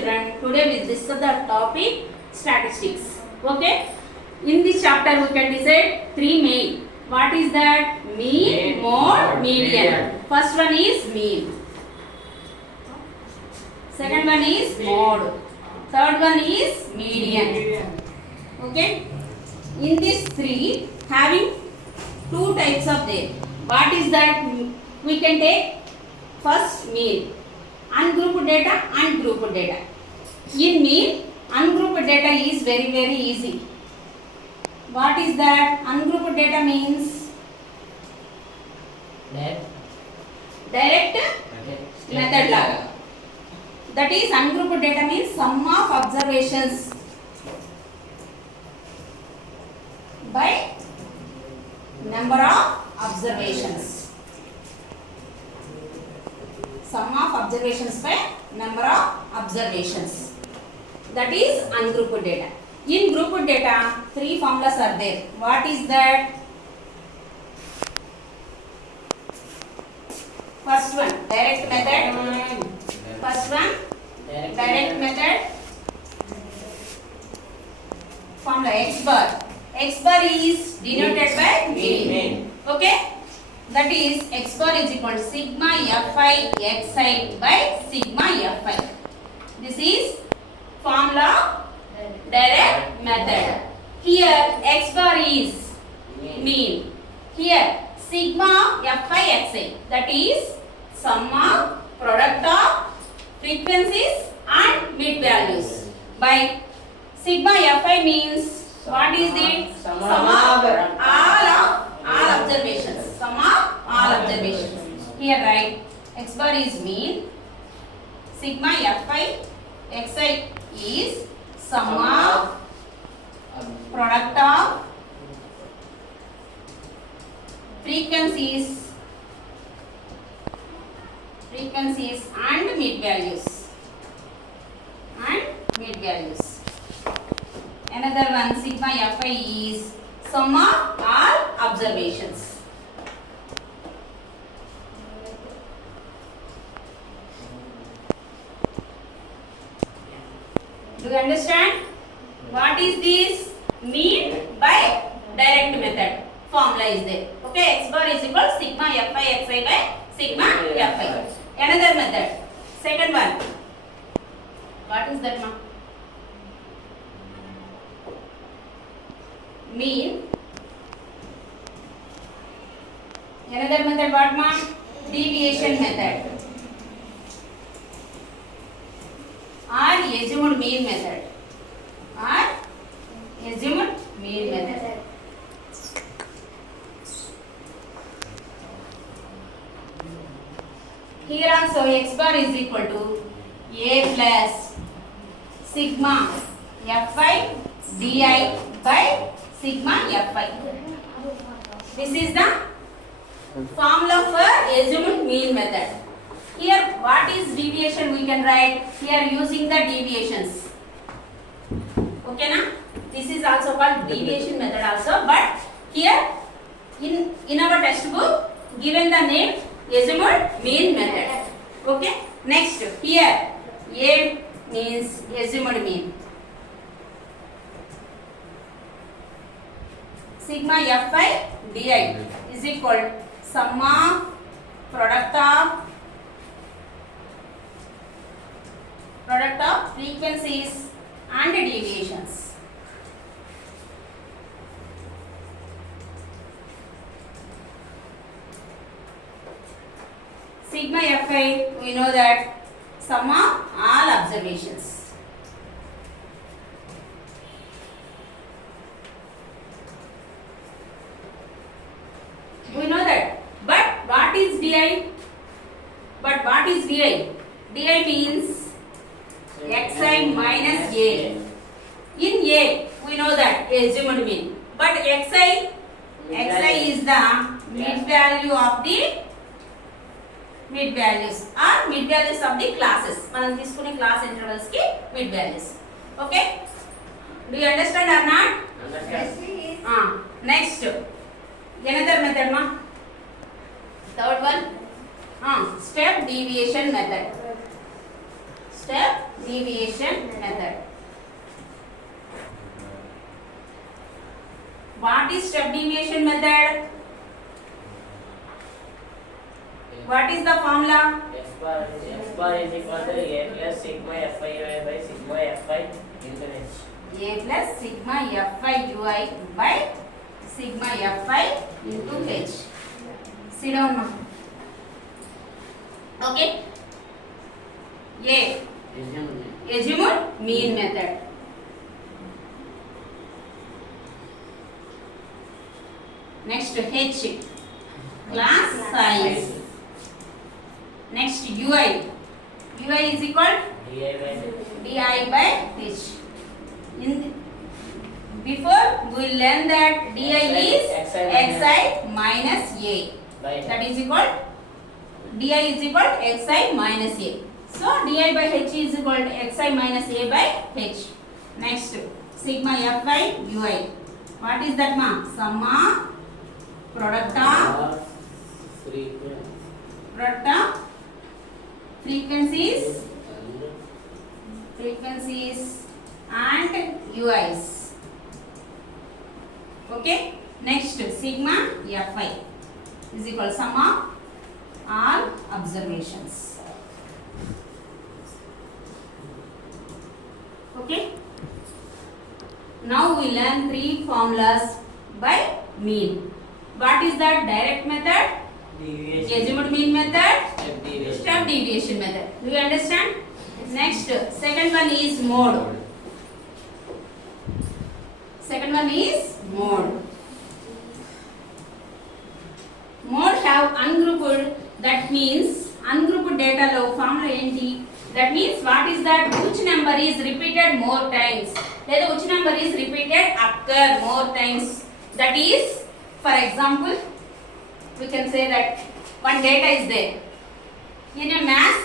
children, today we discuss the topic statistics. Okay. In this chapter we can decide three main. What is that? Mean, mode, median. First one is mean. Second one is mode. Third one is median. Okay. In these three, having two types of there. What is that? We can take first mean. Ungrouped data and grouped data. In mean, ungrouped data is very easy. What is that? Ungrouped data means direct method laga. That is, ungrouped data means sum of observations by number of observations. Sum of observations by number of observations. That is ungrouped data. In grouped data, three formulas are there. What is that? First one, direct method. First one, direct method. Formula x bar. X bar is denoted by mean. Okay? That is, x bar is equal to sigma fi xi by sigma fi. This is formula direct method. Here x bar is mean. Here sigma fi xi, that is sum of product of frequencies and mid values by sigma fi means what is it? Sum of all observations. Sum of all observations. Here write x bar is mean, sigma fi xi is sum of product of frequencies and mid values. Another one, sigma fi is sum of all observations. Do you understand? What is this? Mean by direct method. Formula is there. Okay, x bar is equal to sigma fi xi by sigma fi. Another method. Second one. What is that, ma? Mean. Another method, what, ma? Deviation method. Or assumed mean method. Here also x bar is equal to a plus sigma fi di by sigma fi. This is the formula for assumed mean method. Here what is deviation we can write here using the deviations. Okay na? This is also called deviation method also, but here in our textbook given the name assumed mean method. Okay? Next, here A means assumed mean. Sigma fi di is equal sum of product of frequencies and deviations. Sigma fi, we know that sum of all observations. We know that. But what is di? Di means xi minus a. In a, we know that assumed mean. But xi is the mid value of the mid values of the classes. మనం తీసుకునే class intervals ki mid values. Okay? Do you understand or not? Yes. Next, another method, ma. Third one, step deviation method. Step deviation method. What is step deviation method? What is the formula? X bar is equal to a plus sigma fi by sigma fi into h. A plus sigma fi ui by sigma fi into h. Sit down now. Okay. A. Azimut mean method. Next H. Class size. Next UI. UI is equal di by h. Before we learn that di is xi minus a. That is equal di is equal xi minus a. So di by h is equal to xi minus a by h. Next sigma fi ui. What is that, ma? Sum of product of frequencies and uis. Okay. Next sigma fi is equal sum of all observations. Okay. Now we learn three formulas by mean. What is that? Direct method, azimut mean method, step deviation method. Do you understand? Next, second one is mode. Second one is mode. Mode have ungrouped, that means ungrouped data lo formula enti. That means what is that? Which number is repeated more times? లేదా which number is repeated occur more times? That is, for example, we can say that one data is there in a mass